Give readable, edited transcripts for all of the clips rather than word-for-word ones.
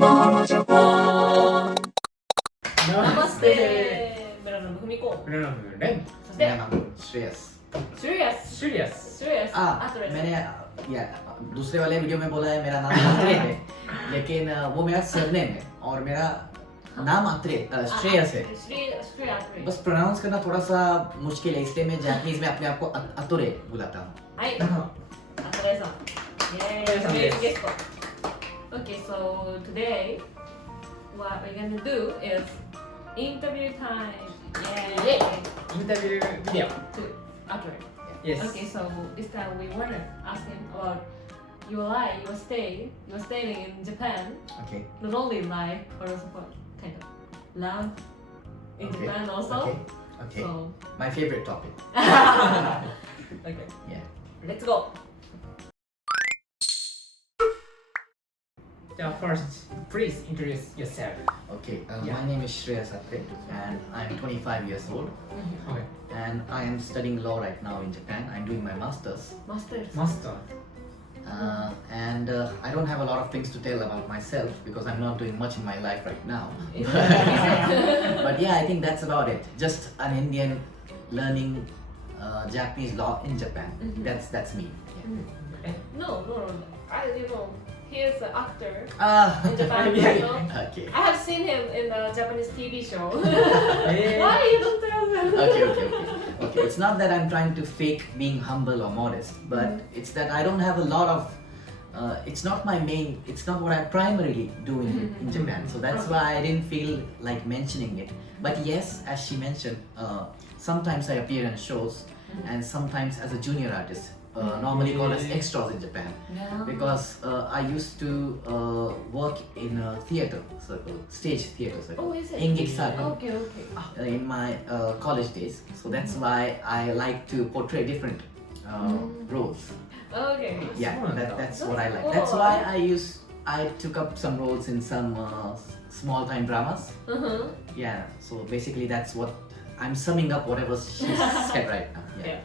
Namaste. मेरा नाम भूमिको. मेरा नाम रेन. मेरा नाम श्रेयस। Serious. मैंने दूसरे वाले वीडियो में बोला है मेरा नाम आत्रे है, लेकिन वो मेरा सरनेम है और मेरा नाम आत्रे श्रेयस है। श्रेयस. बस प्रोनाउंस करना थोड़ा सा मुश्किल है, इसलिए मैं जापानीज में अपने आप को अतुरे बुलाता हूँ। Hi. Ature-san. Yay. Amazing guest. Okay, so today what we're gonna do is interview time. Yay. インタビュービデオ。 To Ature. Yes. Okay, so this time we wanna ask him about your life, your staying in Japan. Okay. Not only life, but also for kind of love in Okay. Japan also. Okay. So My favorite topic. okay, Yeah. let's go. First, please introduce yourself. Okay. Yeah. My name is Shreyas Atre and I'm 25 years old Okay. and I am studying law right now in Japan. I'm doing my masters. Masters. Master. And I don't have a lot of things to tell about myself because I'm not doing much in my life right now. But yeah, I think that's about it. Just an Indian learning Japanese law in Japan. Mhm. That's me. No. He is an actor Ah, in Japan. Yeah. You know? okay. I have seen him in a Japanese TV show. Eh. Why you don't tell them? Okay. It's not that I'm trying to fake being humble or modest, but it's that I don't have a lot of. It's not what I primarily do in Japan. So that's why I didn't feel like mentioning it. But yes, as she mentioned, sometimes I appear in shows and sometimes as a junior artist. Normally called as extras in Japan. Yeah. Because I used to work in a theater circle, stage theater circle, Oh, is it? English circle, Okay. in my college days. So that's why I like to portray different roles. Okay. Yeah, Smart. that's what I like. Cool. That's why I took up some roles in some small time dramas. Uh-huh. Yeah, so basically that's what I'm summing up whatever she said right now. Yeah. Yeah.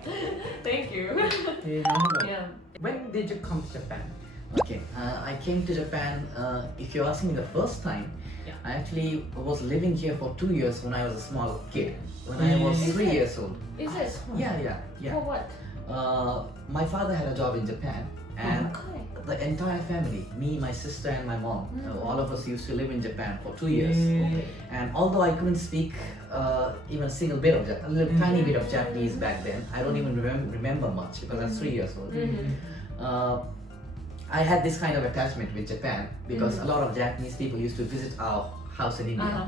Thank you. なるほど。 Yeah. When did you come to Japan? Okay, I came to Japan. If you're asking me the first time, Yeah. I actually was living here for 2 years when I was a small kid. When I was Mm. 3 years old. Is it? Yeah. For what? My father had a job in Japan, and Okay. the entire family, me, my sister, and my mom, all of us used to live in Japan for 2 years. Okay. And although I couldn't speak even a single bit of a little tiny bit of Japanese back then, I don't even remember much because I was 3 years old. I had this kind of attachment with Japan because a lot of Japanese people used to visit our house in India.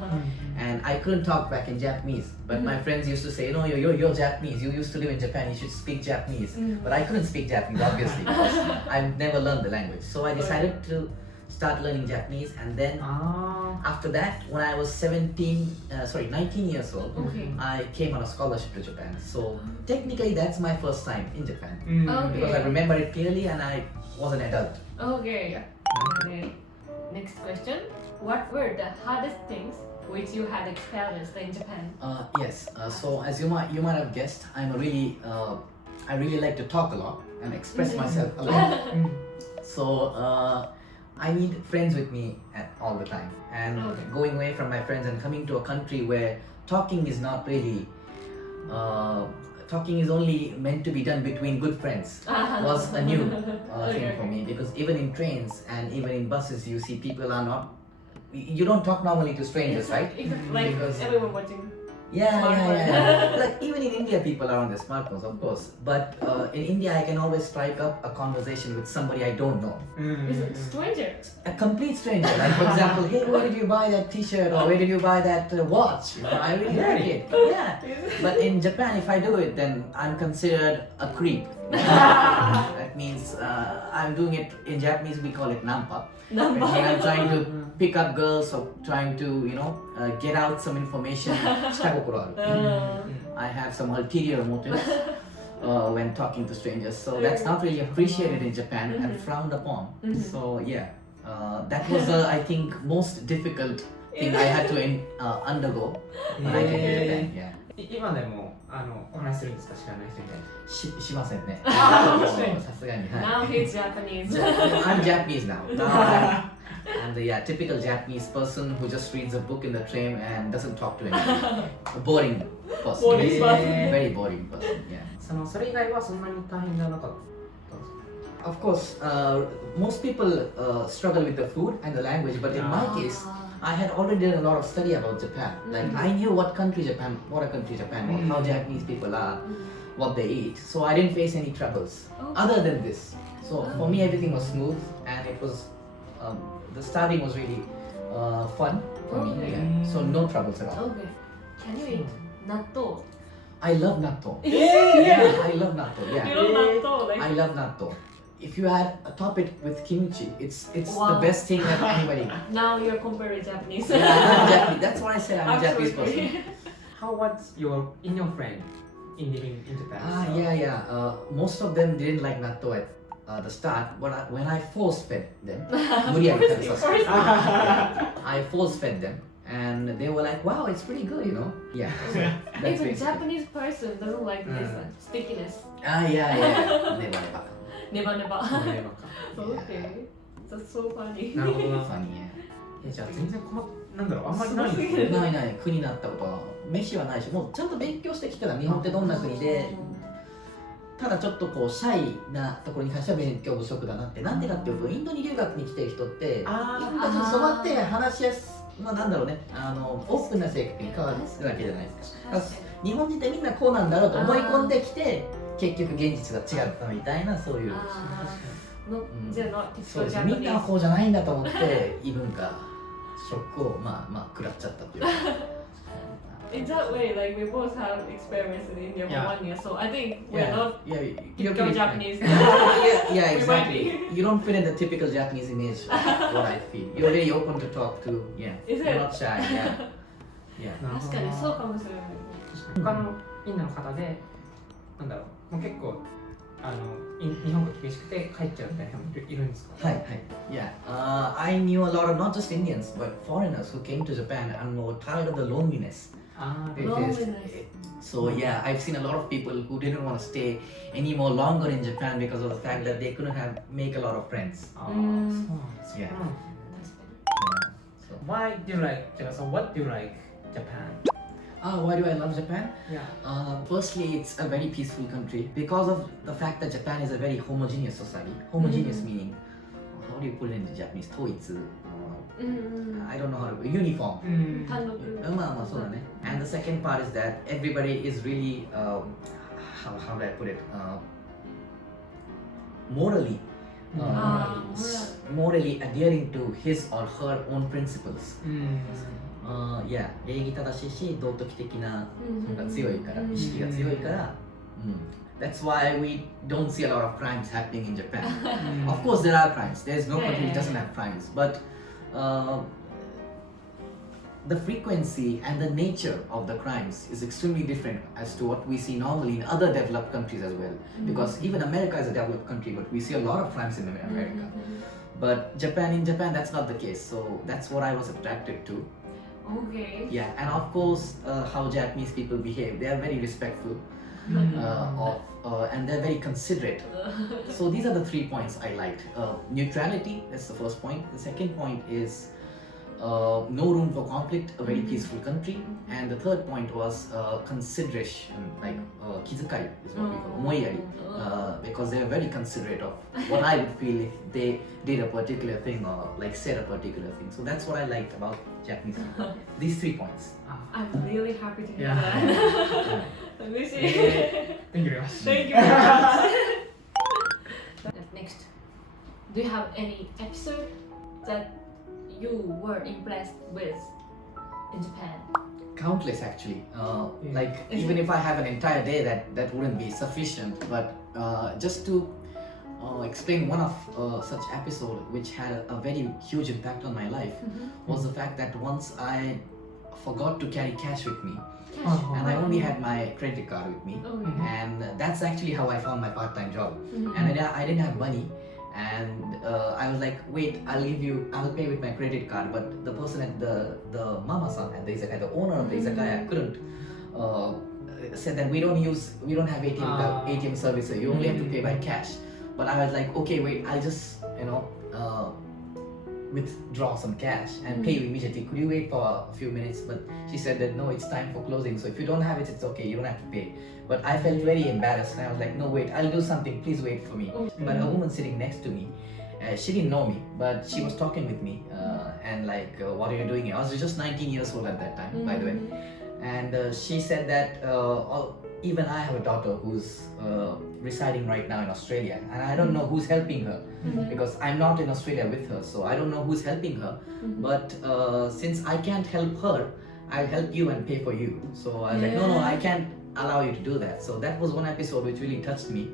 And I couldn't talk back in Japanese, but my friends used to say, no, you're Japanese, you used to live in Japan, you should speak Japanese. But I couldn't speak Japanese, obviously, because I've never learned the language. So I decided to start learning Japanese, and then after that, when I was 19 years old, Okay. I came on a scholarship to Japan. So technically, that's my first time in Japan. Okay. Because I remember it clearly and I was an adult. Okay. Yeah. And then, next question. What were the hardest things which you had experienced in Japan? Yes. So as you might have guessed, I really like to talk a lot and express myself a lot. So I need friends with me all the time. And Okay. going away from my friends and coming to a country where talking is not really talking is only meant to be done between good friends was a new thing for me, because even in trains and even in buses you see people are not, you don't talk normally to strangers, right? Like Because- everyone watching. Yeah. Smartphone. Like even in India people are on their smartphones, of course, but in India I can always strike up a conversation with somebody I don't know, Is it stranger? a complete stranger. Like for example, hey, where did you buy that t-shirt, or where did you buy that watch? You know, I really like it. Yeah. But in Japan, if I do it, then I'm considered a creep. That means I'm doing it in Japanese. We call it nampa. When I'm trying to pick up girls or trying to, get out some information. Shitagokoro aru. I have some ulterior motives when talking to strangers. So that's not really appreciated in Japan and frowned upon. So yeah, that was I think most difficult thing I had to undergo when I came to Japan. Yeah. 今でもお話しするんですか、知らない人みたいに。しませんね。あさすがに。はい。 Now he's Japanese. I'm Japanese now. Now I'm the typical Japanese person who just reads a book in the train and doesn't talk to anybody. A boring person. Boring person. Very boring person. Yeah. それ以外はそんなに大変じゃなかったんですか？ Of course, most people struggle with the food and the language, but in my case, I had already done a lot of study about Japan. Like I knew what a country Japan was, how Japanese people are, what they eat. So I didn't face any troubles other than this. So for me, everything was smooth, and it was the starting was really fun for me. Okay. Yeah. So no troubles at all. Okay. Can you eat natto? I love natto. Yeah. I love natto. You Yeah, know natto, like I love natto. If you had a top it with kimchi, it's Wow. the best thing that anybody. now you're comparing Japanese. Yeah, I'm Japanese. That's why I said I'm a Japanese person. Absolutely. How was your friend in living in Japan? Yeah. Most of them didn't like natto at the start, but when I force fed them, 無理やり食べさせて I force fed them, and they were like, "Wow, it's pretty good, you know." Yeah. So that's If a basically- Japanese person doesn't like this stickiness, Yeah. Never. never. そればっか Okay. That's so funny. なるほどな。 Funny, yeah. じゃあ全然なんだろう、あんまりないんですね。ない国になったことは飯はないし、もうちゃんと勉強してきたら日本ってどんな国で、ただちょっとこうシャイなところに関しては勉強不足だなって。なんでかっていうとインドに留学に来てる人ってインドに染まって話しやすなんだろうね、オープンな性格に変わるわけじゃないですか。だから日本人ってみんなこうなんだろうと思い込んできて結局現実が違ったみたいなそういう。 No, they're not そう typical ですね、みんなは Japanese. こうじゃないんだと思って異文化ショックをまあ食らっちゃったっていう。 In that way, like we both have experience in India for Yeah. 1 year, so I think we're not yeah, typical Japanese. yeah, We exactly. might You don't fit in the typical Japanese image of what I feel. You're very open to talk to. Yeah. Is You're it? not shy. Yeah. Yeah. なるほど確かにそうかもしれない。他のインドの方で、なんだろう、もう結構日本語厳しくて帰っちゃうみたいな人もいるんですか？ Hi. Yeah. I knew a lot of not just Indians but foreigners who came to Japan and were tired of the loneliness. あ They ー faced. Loneliness. So yeah, I've seen a lot of people who didn't want to stay any more longer in Japan because of the fact that they couldn't make a lot of friends. あー、そううんなんですね。 Yeah. 確か So, Why do you like Japan? So what do you like Japan? why do I love Japan? Yeah. Firstly, it's a very peaceful country because of the fact that Japan is a very homogeneous society. Homogeneous meaning, how do you put it into Japanese? 統一。に。うん。 I don't know how to. Uniform. うん。単独。まあそうだね。And the second part is that everybody is really, how do I put it? Morally, morally adhering to his or her own principles. うん。Yeah, 礼儀正しいし道徳的なのが強いから、意識が強いから、That's why we don't see a lot of crimes happening in Japan. Of course, there are crimes. There's no country which doesn't have crimes, but the frequency and the nature of the crimes is extremely different as to what we see normally in other developed countries as well. Because even America is a developed country, but we see a lot of crimes in America. But in Japan, that's not the case. So that's what I was attracted to. Okay. Yeah, and of course, how Japanese people behave. They are very respectful. And they're very considerate. So these are the 3 points I liked. Neutrality, that's the first point. The second point is no room for conflict, a very peaceful country. And the third point was consideration, like kizukai is what we call omoiyari, because they are very considerate of what I would feel if they did a particular thing or like said a particular thing. So that's what I liked about Japanese people. These 3 points. I'm really happy to hear Yeah. that. Thank Thank you very much. you very much. Next, do you have any episode that you were impressed with in Japan? Countless actually. Like Is even it- if I have an entire day, that wouldn't be sufficient. But just to explain one of such episode which had a very huge impact on my life was the fact that once I forgot to carry cash with me, Cash. and I only had my credit card with me, Oh, and that's actually how I found my part-time job. yeah. And I didn't have money, and I was like, wait, I'll pay with my credit card. But the person at the mama-san at the izakaya, the owner of the izakaya, couldn't said that we don't have ATM service, so you only have to pay by cash. But I was like, okay, wait, I'll just withdraw some cash and pay you immediately. Could you wait for a few minutes? But she said that no, it's time for closing. So if you don't have it, it's okay. You don't have to pay. But I felt very embarrassed and I was like, no, wait, I'll do something. Please wait for me. But a woman sitting next to me, she didn't know me, but she was talking with me and like, what are you doing here? I was just 19 years old at that time, by the way. And she said that even I have a daughter who's residing right now in Australia, and I don't know who's helping her because I'm not in Australia with her, so I don't know who's helping her. But since I can't help her, I'll help you and pay for you. So I was like, no, I can't allow you to do that. So that was one episode which really touched me.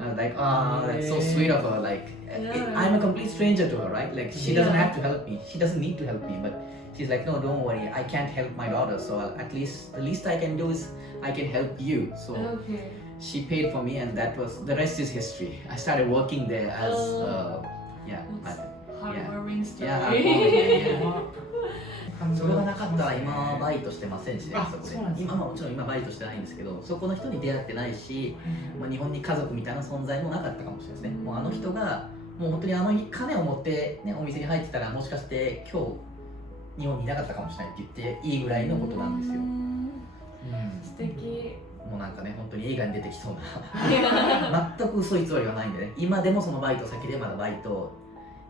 I was like, that's so sweet of her. Like, I'm a complete stranger to her, right? Like, she doesn't have to help me. She doesn't need to help me, but she's like, no, don't worry. I can't help my daughter. So at least the least I can do is I can help you. So she paid for me, and that was the rest is history. I started working there as Heartwarming story. Yeah, 感動それがなかったら今はバイトしてませんしね、あそこでそうなんですか今はもちろん今バイトしてないんですけど、そこの人に出会ってないし、まあ、日本に家族みたいな存在もなかったかもしれないですね。もうあの人がもう本当にあの金を持って、ね、お店に入ってたらもしかして今日日本にいなかったかもしれないって言っていいぐらいのことなんですよ。素敵。もうなんかね、本当に映画に出てきそうな全く嘘偽りはないんでね、今でもそのバイト先でまだバイトを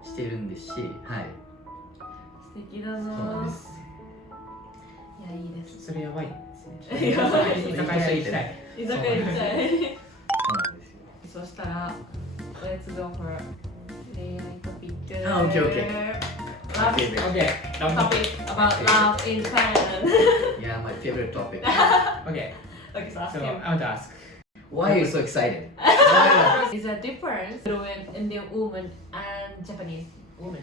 してるんですし、はい、素敵だな。そうなんです。いや、いいです。それやばいですね。やばい居酒屋行きたい。居酒屋行きたい。そうなんですよ。そしたら、Let's go for 恋愛トピック。Okay. Last Okay, topic about love in Japan. Yeah, my favorite topic. Okay, Okay, so ask so him. I want to ask. Why are you so excited? Is there a difference between Indian woman and Japanese woman?